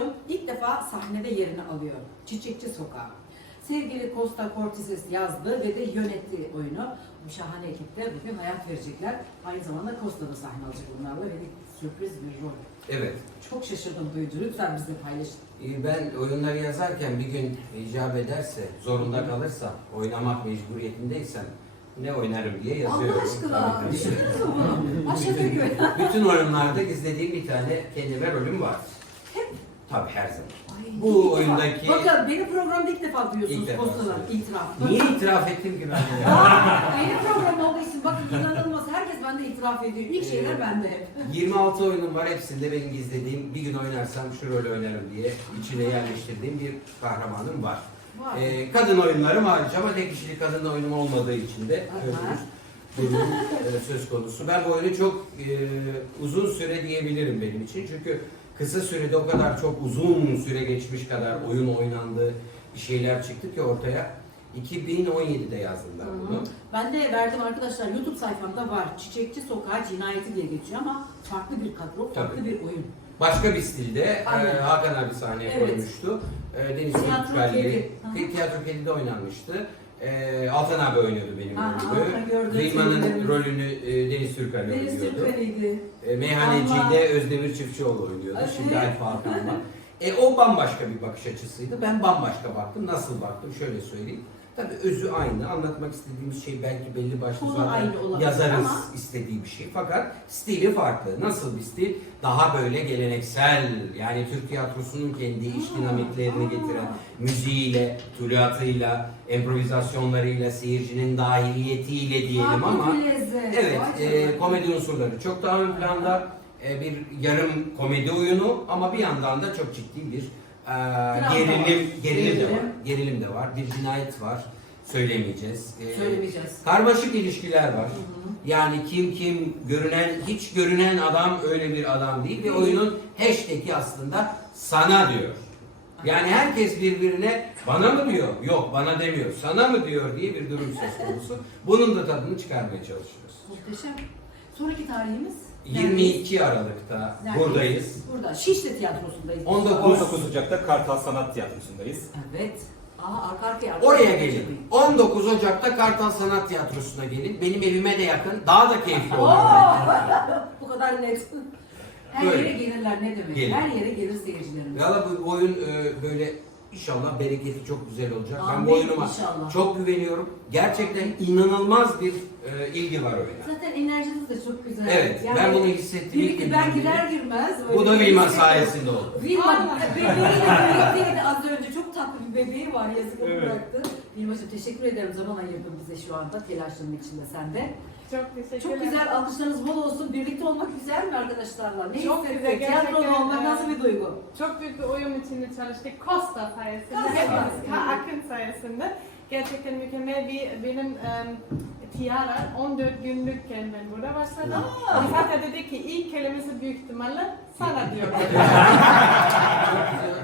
oyun ilk defa sahnede yerini alıyor. Çiçekçi Sokağı. Sevgili Costa Cortizes yazdı ve de yönetti oyunu. Bu şahane ekipte bugün hayat verecekler. Aynı zamanda Costa da sahne alacak bunlarla ve bir sürpriz bir rol. Evet. Çok şaşırdım duydu. Lütfen bizle paylaşın. Ee, Ben oyunları yazarken bir gün icap ederse, zorunda kalırsa, oynamak mecburiyetindeysem ne oynarım diye yazıyorum. Allah aşkına. Düşündünüz mü bunu? Aşağı Bütün, yukarı. bütün oyunlarda izlediğim bir tane kendime rolüm var. Tabii her zaman. Ay, Bu ilk defa. oyundaki- Bakın benim programda ilk defa duyuyorsunuz İlk defa söylüyorum. itiraf. Niye itiraf ettim ki ben de ya? Aa, benim program olduğu için bakın inanılmaz. Herkes bende itiraf ediyor. İlk şeyler bende hep. 26 oyunum var hepsinde benim gizlediğim bir gün oynarsam şu rolü oynarım diye içine yerleştirdiğim bir kahramanım var. Var. Ee, kadın oyunlarım hariç ama tek kişilik kadın oyunum olmadığı için de Aha. durum e, söz konusu. Ben bu oyunu çok e, uzun süre diyebilirim benim için. Çünkü kısa sürede o kadar çok uzun süre geçmiş kadar oyun oynandı, bir şeyler çıktı ki ortaya. 2017'de yazdım ben bunu. Hı. Ben de verdim arkadaşlar YouTube sayfamda var. Çiçekçi Sokağı Cinayeti diye geçiyor ama farklı bir kadro, farklı Tabii. bir oyun. Başka bir stilde e, Aynen. Hakan abi sahneye Evet. koymuştu. E, Deniz Tiyatro Kedi. Hı hı. Tiyatro Kedi'de oynanmıştı. E, Altan abi oynuyordu benim Aha, rolümü. gördüm, Zeyman'ın filmlerini. rolünü e, Deniz Türkbelli Deniz oynuyordu. Türkmeniydi. E, Meyhaneci'de Ama- Özdemir Çiftçioğlu oynuyordu. Evet. Şimdi Alp Hakan'la. E, o bambaşka bir bakış açısıydı. Ben bambaşka baktım. Nasıl baktım? Şöyle söyleyeyim. Tabii özü aynı. Anlatmak istediğimiz şey belki belli başlı Konu zaten aynı olabilir yazarız ama- istediği bir şey. Fakat stili farklı. Nasıl bir stil? Daha böyle geleneksel yani Türk tiyatrosunun kendi Aa, dinamiklerini getiren müziğiyle, tülyatıyla, improvizasyonlarıyla, seyircinin dahiliyetiyle diyelim ama. Evet, e, komedi unsurları çok daha ön planda e, bir yarım komedi oyunu ama bir yandan da çok ciddi bir e, Drama gerilim gerilim de var. Gerilim. De var. Bir cinayet var. Söylemeyeceğiz. E, Söylemeyeceğiz. Karmaşık ilişkiler var. Hı hı. Yani kim kim görünen hiç görünen adam öyle bir adam değil ve oyunun hashtag'i aslında sana diyor. Yani herkes birbirine bana mı diyor? Yok bana demiyor. Sana mı diyor diye bir durum söz konusu. Bunun da tadını çıkarmaya çalışıyoruz. Muhteşem. Sonraki tarihimiz? 22 Aralık'ta Neredeyiz? buradayız. Burada. Şişli Tiyatrosu'ndayız. 19 19 Ocak'ta Kartal Sanat Tiyatrosu'ndayız. Evet. Aa arka arkaya. arka Oraya arkaya gelin. 19 Ocak'ta Kartal Sanat Tiyatrosu'na gelin. Benim evime de yakın. Daha da keyifli olur. Bu kadar net. Her Böyle. yere gelirler ne demek? Gelin. Her yere gelir seyircilerimiz. Valla bu oyun e, böyle inşallah bereketi çok güzel olacak. ben Amin, bu oyunuma inşallah. çok güveniyorum. Gerçekten inanılmaz bir e, ilgi var oyuna. Zaten enerjiniz de çok güzel. Evet, ben bunu hissettim ilk Birlikte ben girer girmez. Bu da Vilma sayesinde oldu. Vilma bebeğiyle birlikteydi az önce. Çok tatlı bir bebeği var. Yazık onu Evet. bıraktı. Vilma'cığım teşekkür ederim. Zaman ayırdın bize şu anda. Telaşların içinde sen de. Çok teşekkürler. Çok güzel. Alkışlarınız bol olsun. Birlikte olmak güzel mi arkadaşlarla? Ne Çok hissettik? güzel, Tiyatroda gerçekten, olmak e, nasıl bir duygu? Çok büyük bir uyum içinde çalıştık. Costa sayesinde. Costa Hepimiz. sayesinde. Ha, Akın sayesinde. Gerçekten mükemmel bir benim em, Tiara 14 günlükken ben burada başladım. Zaten dedi ki ilk kelimesi büyük ihtimalle sana diyor.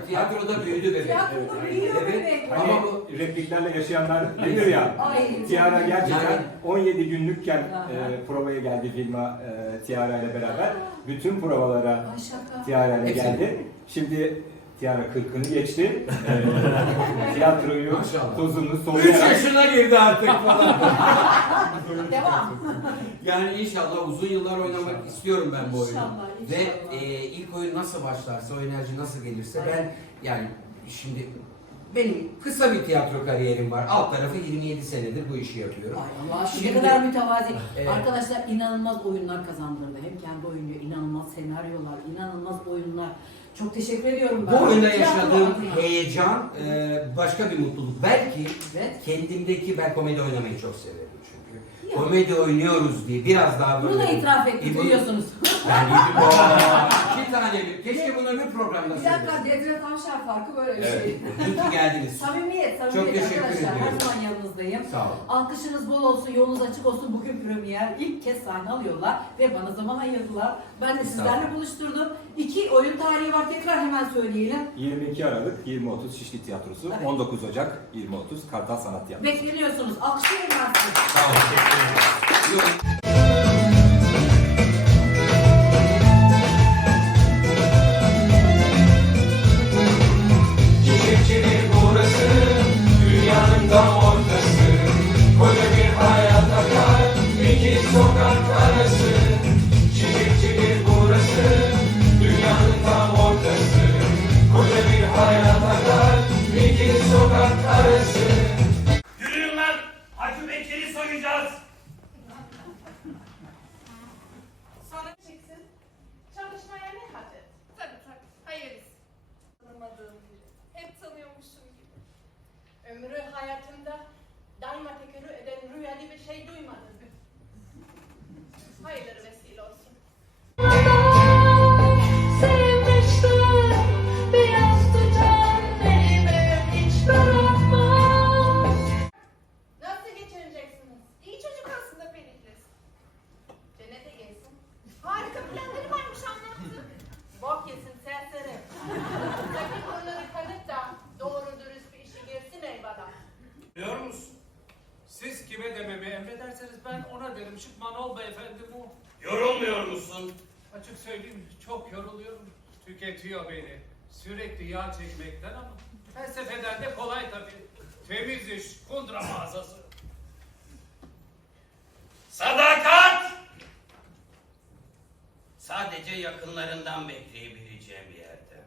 Tiyatroda büyüdü bebek. Tiyatroda büyüyor Evet. bebek. Ama Ama bu repliklerle yaşayanlar bilir ya. Ay, Tiara gerçekten Yani- 17 günlükken e, provaya geldi firma e, Tiara ile beraber. Bütün provalara Ay şaka. Tiara ile Hepsi. geldi. Şimdi Tiara 40'ını geçti. E, tiyatroyu, Maşallah. tozunu 3 soluyarak yaşına girdi artık falan. Devam. Yani inşallah uzun yıllar oynamak istiyorum ben bu oyunu. İnşallah, Ve inşallah. e, ilk oyun nasıl başlarsa, o enerji nasıl gelirse Aynen. ben yani şimdi benim kısa bir tiyatro kariyerim var. Alt tarafı 27 senedir bu işi yapıyorum. Ay Allah Şimdi- ne kadar mütevazi. Evet. Arkadaşlar inanılmaz oyunlar kazandırdı. Hem kendi oynuyor, inanılmaz senaryolar, inanılmaz oyunlar. Çok teşekkür ediyorum ben. Bu oyunda yaşadığım heyecan e, başka bir mutluluk. Belki Evet. kendimdeki ben komedi oynamayı çok severim çünkü. Komedi oynuyoruz diye biraz daha böyle... Bunu da itiraf ettik duyuyorsunuz. İki tane bir. Keşke bunu bir programda Bir dakika söyleseydim. Dedre Tavşar farkı böyle bir Evet. şey. İyi ki geldiniz. Samimiyet, Çok samimiyet teşekkür arkadaşlar. Her ediyorum. zaman yanınızdayım. Sağ olun. Alkışınız bol olsun, yolunuz açık olsun. Bugün premier ilk kez sahne alıyorlar ve bana zaman ayırdılar. Ben de sizlerle buluşturdum. İki oyun tarihi var. Tekrar hemen söyleyelim. 22 Aralık 20.30 Şişli Tiyatrosu, Evet. 19 Ocak 20.30 Kartal Sanat Tiyatrosu. Bekleniyorsunuz. Alkışlayın ben sizi. Sağ olun. Teşekkür ederim. Yok. Açık söyleyeyim çok yoruluyorum. Tüketiyor beni. Sürekli yağ çekmekten ama felsefeden de kolay tabii. Temiz iş, kundra mağazası. Sadakat! Sadece yakınlarından bekleyebileceğim bir yerde.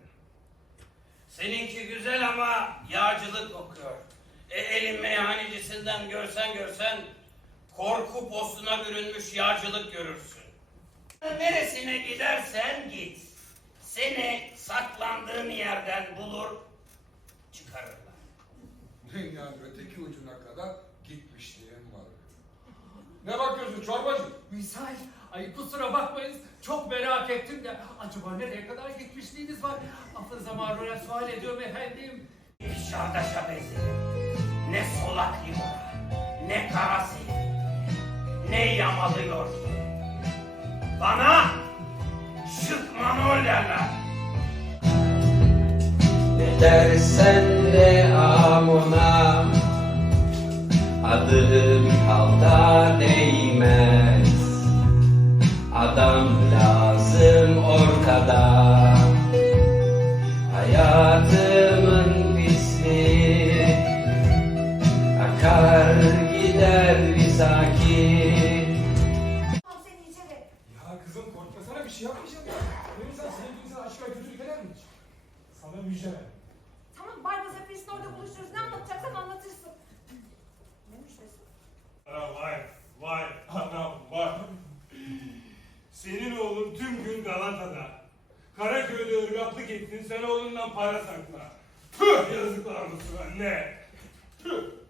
Seninki güzel ama yağcılık kokuyor. E, elin meyhanecisinden görsen görsen korku postuna bürünmüş yağcılık görürsün. Neresine gidersen git. Seni saklandığın yerden bulur, çıkarırlar. Dünyanın öteki ucuna kadar gitmişliğim var. Ne bakıyorsun çorbacı? Misal, ay kusura bakmayın çok merak ettim de acaba nereye kadar gitmişliğiniz var? Affınıza mağruren sual ediyorum efendim. Bir şardaşa benzerim. Ne solak limona, ne kara seyfi, ne yamalıyor. Bana şık manol derler. Ne dersen de amuna Adım halda değmez müjde ver. Tamam Barbaza Filistin orada buluşuruz. Ne anlatacaksan anlatırsın. Ne müjdesi? Vay vay anam vay. Senin oğlun tüm gün Galata'da. Karaköy'de ırgatlık ettin sen oğlundan para sakla. Tüh yazıklar olsun anne. Tüh.